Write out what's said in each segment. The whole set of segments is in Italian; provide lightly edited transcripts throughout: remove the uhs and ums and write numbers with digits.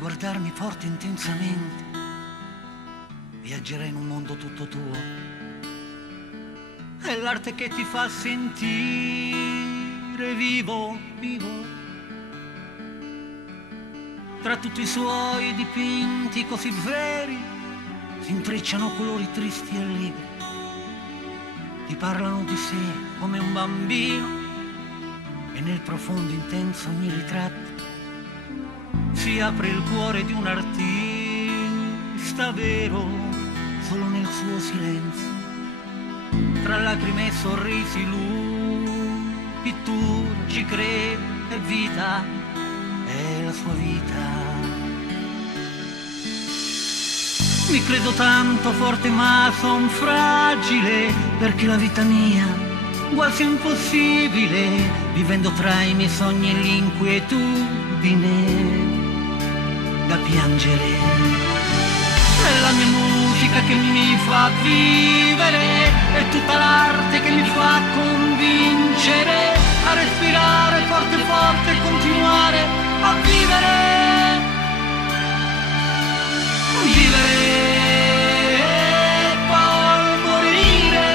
guardarmi forte intensamente, viaggerai in un mondo tutto tuo. È l'arte che ti fa sentire vivo, vivo. Tra tutti i suoi dipinti così veri si intrecciano colori tristi e allegri. Ti parlano di sé come un bambino e nel profondo intenso ogni ritratto si apre il cuore di un artista vero solo nel suo silenzio. Tra lacrime e sorrisi lui pittura, ci crede, è vita, è la sua vita. Mi credo tanto forte ma son fragile, perché la vita mia quasi impossibile, vivendo tra i miei sogni e l'inquietudine da piangere. È la mia musica che mi fa vivere, è tutta l'arte che mi fa convincere a respirare forte forte e continuare a vivere. Vivere e poi morire.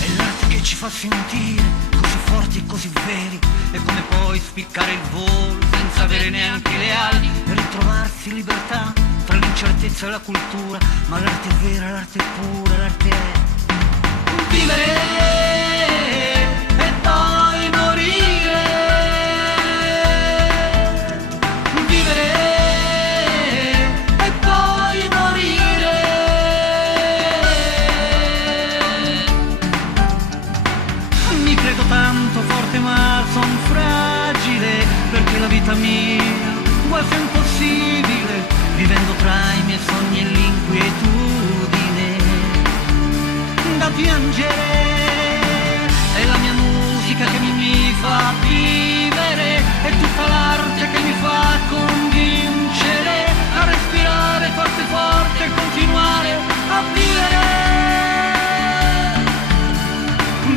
È l'arte che ci fa sentire così forti e così veri, è come poi spiccare il volo senza avere neanche le ali e ritrovarsi in libertà tra l'incertezza e la cultura. Ma l'arte è vera, l'arte è pura, l'arte è vivere e poi morire. Vivere e poi morire. Mi credo tanto forte ma son fragile, perché la vita mia quasi è impossibile, vivendo tra i miei sogni e l'inquietudine da piangere. È la mia musica che mi fa vivere, è tutta l'arte che mi fa convincere a respirare forte forte e continuare a vivere.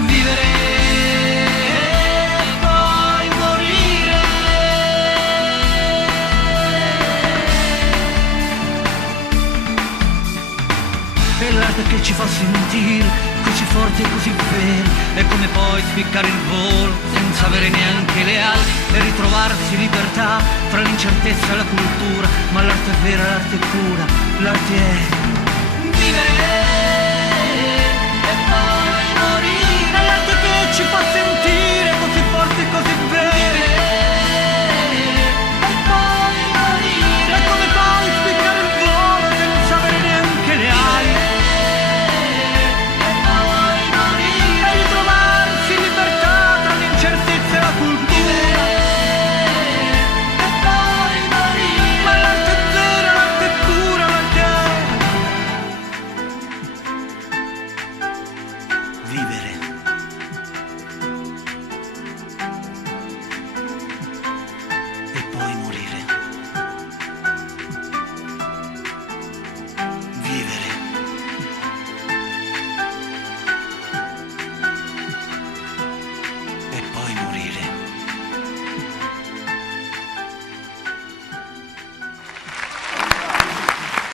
Vivere e poi morire. È l'arte che ci fa sentire così forti e così veri, è come poi spiccare il volo senza avere neanche le ali e ritrovarsi in libertà tra l'incertezza e la cultura. Ma l'arte è vera, l'arte è pura, l'arte è vivere.